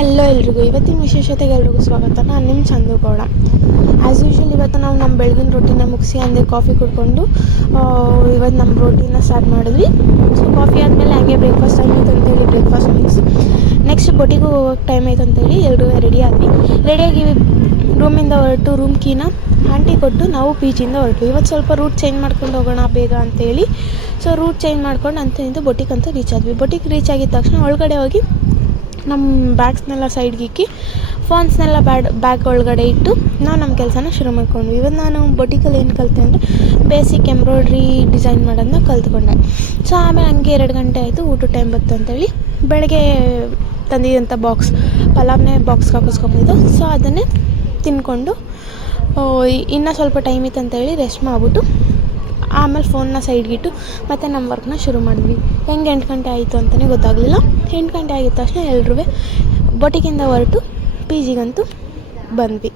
Hello ಎಲ್ರಿಗೂ, ಇವತ್ತಿನ ವಿಶೇಷತೆಗೆ ಎಲ್ರಿಗೂ ಸ್ವಾಗತ. ನಾನು ನಿಮ್ಮ ಚಂದು ಗೌಡ. ಆ್ಯಸ್ ಯೂಶ್ವಲ್ ಇವತ್ತು ನಾವು ನಮ್ಮ ಬೆಳಗಿನ ರೋಟಿನ ಮುಗಿಸಿ ಅಂದೇ ಕಾಫಿ ಕುಡ್ಕೊಂಡು ಇವತ್ತು ನಮ್ಮ ರೋಟಿನ ಸ್ಟಾರ್ಟ್ ಮಾಡಿದ್ವಿ. ಸೊ ಕಾಫಿ ಆದಮೇಲೆ ಹಂಗೆ ಬ್ರೇಕ್ಫಾಸ್ಟ್ ಟೈಮ್ ಆಯ್ತು ಅಂತೇಳಿ ಬ್ರೇಕ್ಫಾಸ್ಟ್ ಮುಗಿಸಿ ನೆಕ್ಸ್ಟ್ ಬೊಟ್ಟಿಗೂ ಹೋಗೋಕ್ಕೆ ಟೈಮ್ ಆಯ್ತು ಅಂತೇಳಿ ಎಲ್ಲರೂ ರೆಡಿ ಆದ್ವಿ. ರೆಡಿಯಾಗಿ ರೂಮಿಂದ ಹೊರಟು ರೂಮ್ ಕೀನ ಆಂಟಿ ಕೊಟ್ಟು ನಾವು ಪಿ ಜಿಯಿಂದ ಹೊರಟು. ಇವತ್ತು ಸ್ವಲ್ಪ ರೂಟ್ ಚೇಂಜ್ ಮಾಡ್ಕೊಂಡು ಹೋಗೋಣ ಬೇಗ ಅಂತೇಳಿ ಸೊ ರೂಟ್ ಚೇಂಜ್ ಮಾಡ್ಕೊಂಡು ಅಂತೂ ಬೊಟ್ಟಿಗೆ ಅಂತೂ ರೀಚ್ ಆದ್ವಿ. ಬೊಟ್ಟಿಗೆ ರೀಚ್ ಆಗಿದ ತಕ್ಷಣ ಒಳಗಡೆ ಹೋಗಿ ನಮ್ಮ ಬ್ಯಾಗ್ಸ್ನೆಲ್ಲ ಸೈಡ್ಗೆ ಇಕ್ಕಿ ಫೋನ್ಸ್ನೆಲ್ಲ ಬ್ಯಾಗ್ ಒಳಗಡೆ ಇಟ್ಟು ನಾವು ನಮ್ಮ ಕೆಲಸನ ಶುರು ಮಾಡ್ಕೊಂಡ್ವಿ. ಇವತ್ತು ನಾನು ಬೊಟಿಕಲ್ಲಿ ಏನು ಕಲಿತೆ ಅಂದರೆ ಬೇಸಿಕ್ ಎಂಬ್ರಾಯ್ಡ್ರಿ ಡಿಸೈನ್ ಮಾಡೋದನ್ನ ಕಲ್ತ್ಕೊಂಡೆ. ಸೊ ಆಮೇಲೆ ಹಂಗೆ 2 ಗಂಟೆ ಆಯಿತು, ಊಟದ ಟೈಮ್ ಬಂತು ಅಂತೇಳಿ ಬೆಳಗ್ಗೆ ತಂದಿದ್ದಂಥ ಪಲಾವ್ನೇ ಬಾಕ್ಸ್ಗೆ ಹಾಕಿಸ್ಕೊಬೋದು. ಸೊ ಅದನ್ನೇ ತಿಂದ್ಕೊಂಡು ಇನ್ನೂ ಸ್ವಲ್ಪ ಟೈಮ್ ಇತ್ತು ಅಂತೇಳಿ ರೆಸ್ಟ್ ಮಾಡಿಬಿಟ್ಟು ಆಮೇಲೆ ಫೋನ್ನ ಸೈಡ್ಗಿಟ್ಟು ಮತ್ತು ನಮ್ಮ ವರ್ಕ್ನ ಶುರು ಮಾಡಿದ್ವಿ. ಹೆಂಗೆ 8 ಗಂಟೆ ಆಯಿತು ಅಂತಲೇ ಗೊತ್ತಾಗಲಿಲ್ಲ. 8 ಗಂಟೆ ಆಗಿದ ತಕ್ಷಣ ಎಲ್ಲರೂ ಬೊಟಿಗಿಂದ ಹೊರಟು ಪಿ ಜಿಗಂತೂ ಬಂದ್ವಿ.